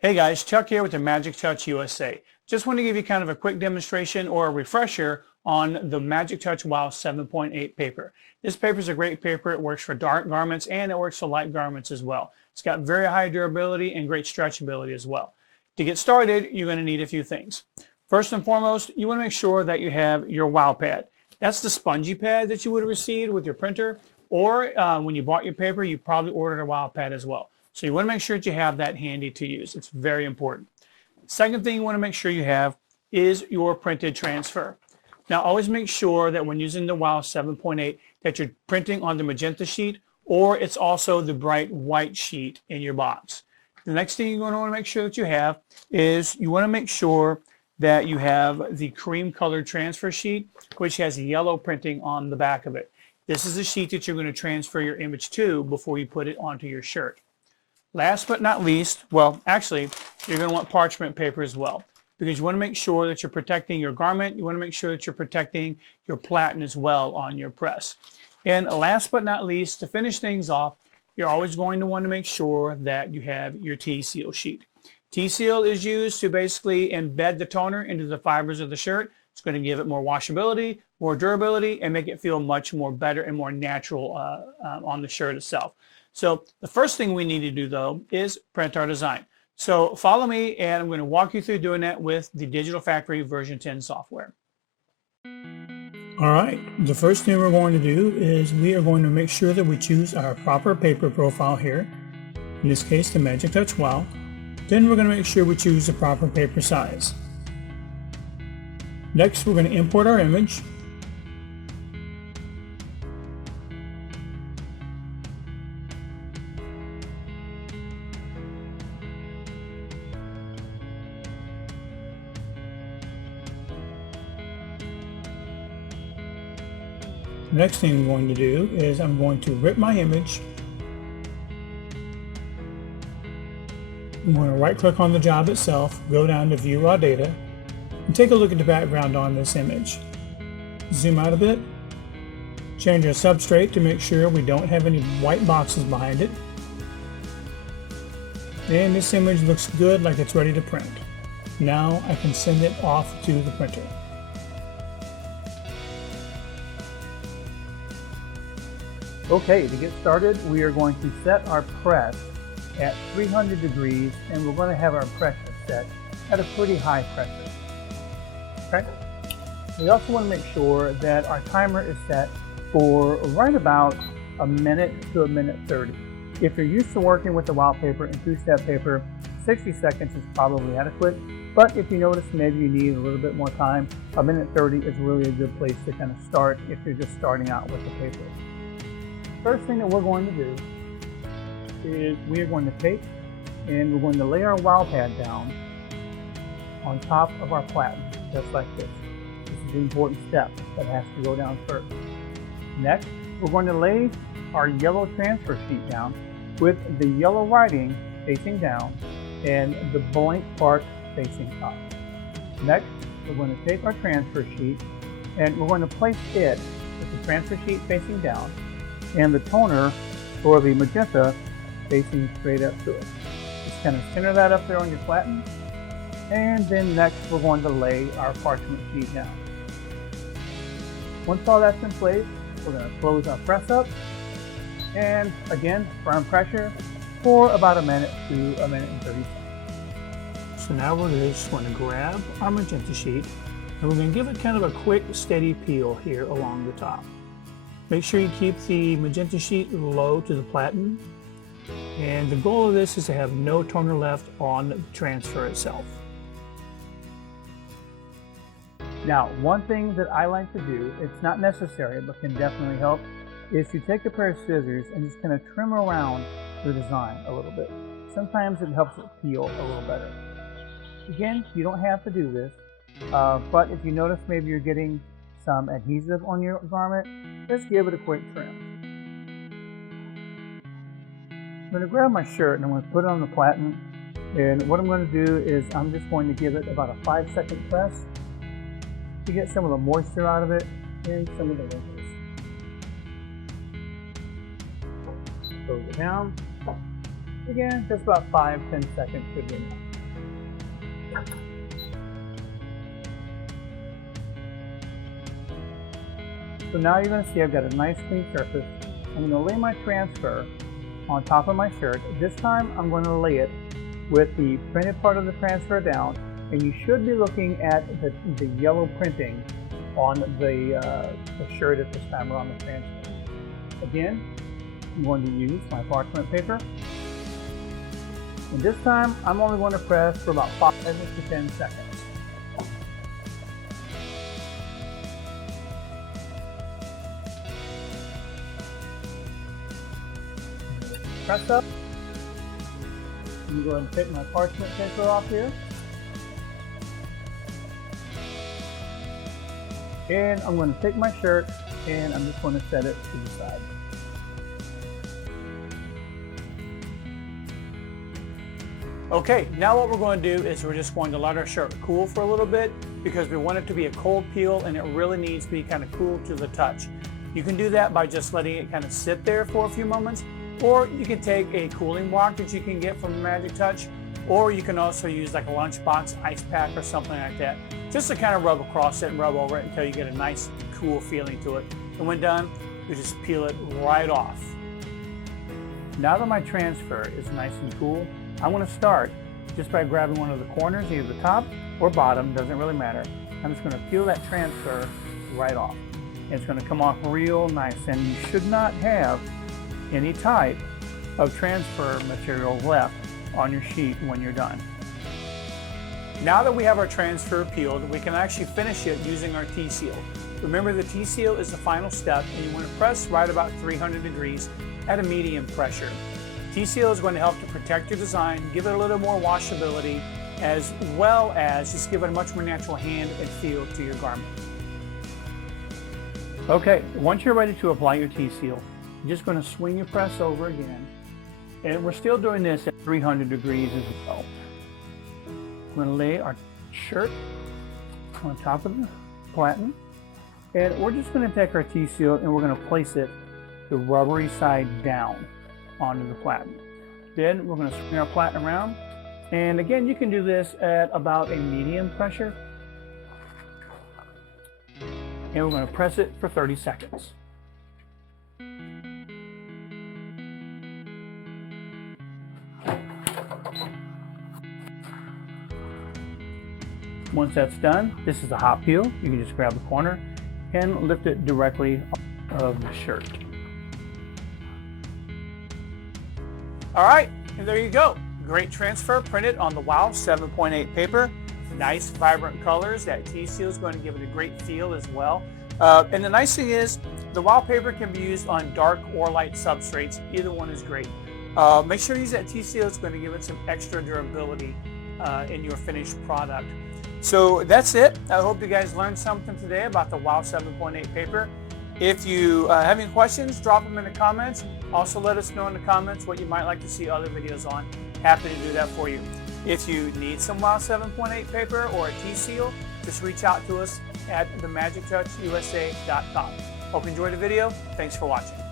Hey guys, Chuck here with the Magic Touch USA. Just want to give you kind of a quick demonstration or a refresher on the Magic Touch Wow 7.8 paper. This paper is a great paper. It works for dark garments and it works for light garments as well. It's got very high durability and great stretchability as well. To get started, you're going to need a few things. First and foremost, you want to make sure that you have your Wow pad. That's the spongy pad that you would have received with your printer, or when you bought your paper, you probably ordered a Wow pad as well. So you want to make sure that you have that handy to use. It's very important. Second thing you want to make sure you have is your printed transfer. Now always make sure that when using the WOW 7.8 that you're printing on the magenta sheet, or it's also the bright white sheet in your box. The next thing you're going to want to make sure that you have is you want to make sure that you have the cream colored transfer sheet, which has yellow printing on the back of it. This is the sheet that you're going to transfer your image to before you put it onto your shirt. Last but not least, well, actually, you're going to want parchment paper as well, because you want to make sure that you're protecting your garment. You want to make sure that you're protecting your platen as well on your press. And last but not least, to finish things off, you're always going to want to make sure that you have your T-seal sheet. T-seal is used to basically embed the toner into the fibers of the shirt. It's going to give it more washability, more durability, and make it feel much more better and more natural on the shirt itself. So the first thing we need to do though is print our design. So follow me and I'm going to walk you through doing that with the Digital Factory version 10 software. All right, the first thing we're going to do is we are going to make sure that we choose our proper paper profile here. In this case, the Magic Touch Wow. Then we're going to make sure we choose the proper paper size. Next, we're going to import our image. Next thing I'm going to do is I'm going to rip my image. I'm going to right click on the job itself, go down to View Raw Data, and take a look at the background on this image. Zoom out a bit, change our substrate to make sure we don't have any white boxes behind it. And this image looks good, like it's ready to print. Now I can send it off to the printer. Okay, to get started, we are going to set our press at 300 degrees, and we're going to have our pressure set at a pretty high pressure. Okay? We also want to make sure that our timer is set for right about a minute to a minute 30. If you're used to working with the WOW paper and two-step paper, 60 seconds is probably adequate. But if you notice maybe you need a little bit more time, a minute 30 is really a good place to kind of start if you're just starting out with the paper. First thing that we're going to do is we are going to take and we're going to lay our WOW pad down on top of our platen, just like this. This is the important step that has to go down first. Next, we're going to lay our yellow transfer sheet down with the yellow writing facing down and the blank part facing up. Next, we're going to take our transfer sheet and we're going to place it with the transfer sheet facing down and the toner or the magenta facing straight up to it. Just kind of center that up there on your platen, and then next we're going to lay our parchment sheet down. Once all that's in place, we're going to close our press up, and again, firm pressure for about a minute to a minute and 30 seconds. So now we're just going to grab our magenta sheet, and we're going to give it kind of a quick, steady peel here along the top. Make sure you keep the magenta sheet low to the platen, and the goal of this is to have no toner left on the transfer itself. Now, one thing that I like to do, it's not necessary but can definitely help, is to take a pair of scissors and just kind of trim around the design a little bit. Sometimes it helps it peel a little better. Again, you don't have to do this, but if you notice maybe you're getting some adhesive on your garment, just give it a quick trim. I'm going to grab my shirt and I'm going to put it on the platen, and what I'm going to do is I'm just going to give it about a 5-second press to get some of the moisture out of it and some of the wrinkles. Close it down. Again, just about 5-10 seconds should be enough. So now you're going to see I've got a nice clean surface. I'm going to lay my transfer on top of my shirt. This time I'm going to lay it with the printed part of the transfer down, and you should be looking at the yellow printing on the shirt at this time around the transfer. Again, I'm going to use my parchment paper, and this time I'm only going to press for about 5 to 10 seconds. Press up. I'm going to take my parchment paper off here. And I'm going to take my shirt and I'm just going to set it to the side. Okay, now what we're going to do is we're just going to let our shirt cool for a little bit because we want it to be a cold peel and it really needs to be kind of cool to the touch. You can do that by just letting it kind of sit there for a few moments. Or you can take a cooling block that you can get from Magic Touch, or you can also use like a lunchbox ice pack or something like that, just to kind of rub across it and rub over it until you get a nice cool feeling to it. And when done, you just peel it right off. Now that my transfer is nice and cool, I'm going to start just by grabbing one of the corners, either the top or bottom, doesn't really matter. I'm just going to peel that transfer right off. And it's going to come off real nice, and you should not have any type of transfer material left on your sheet when you're done. Now that we have our transfer peeled, we can actually finish it using our T-seal. Remember, the T-seal is the final step, and you want to press right about 300 degrees at a medium pressure. T-seal is going to help to protect your design, give it a little more washability, as well as just give it a much more natural hand and feel to your garment. Okay, once you're ready to apply your T-seal, you're just going to swing your press over again, and we're still doing this at 300 degrees as well. We're going to lay our shirt on top of the platen, and we're just going to take our T-seal and we're going to place it the rubbery side down onto the platen. Then we're going to swing our platen around, and again you can do this at about a medium pressure, and we're going to press it for 30 seconds. Once that's done, this is a hot peel. You can just grab the corner and lift it directly off of the shirt. All right, and there you go. Great transfer printed on the WOW 7.8 paper. Nice, vibrant colors. That T-seal is going to give it a great feel as well. And the nice thing is, the WOW paper can be used on dark or light substrates. Either one is great. Make sure you use that T-seal. It's going to give it some extra durability in your finished product. So that's it. I hope you guys learned something today about the WOW 7.8 paper. If you have any questions, drop them in the comments. Also let us know in the comments what you might like to see other videos on. Happy to do that for you. If you need some WOW 7.8 paper or a T-seal, just reach out to us at themagictouchusa.com. Hope you enjoyed the video. Thanks for watching.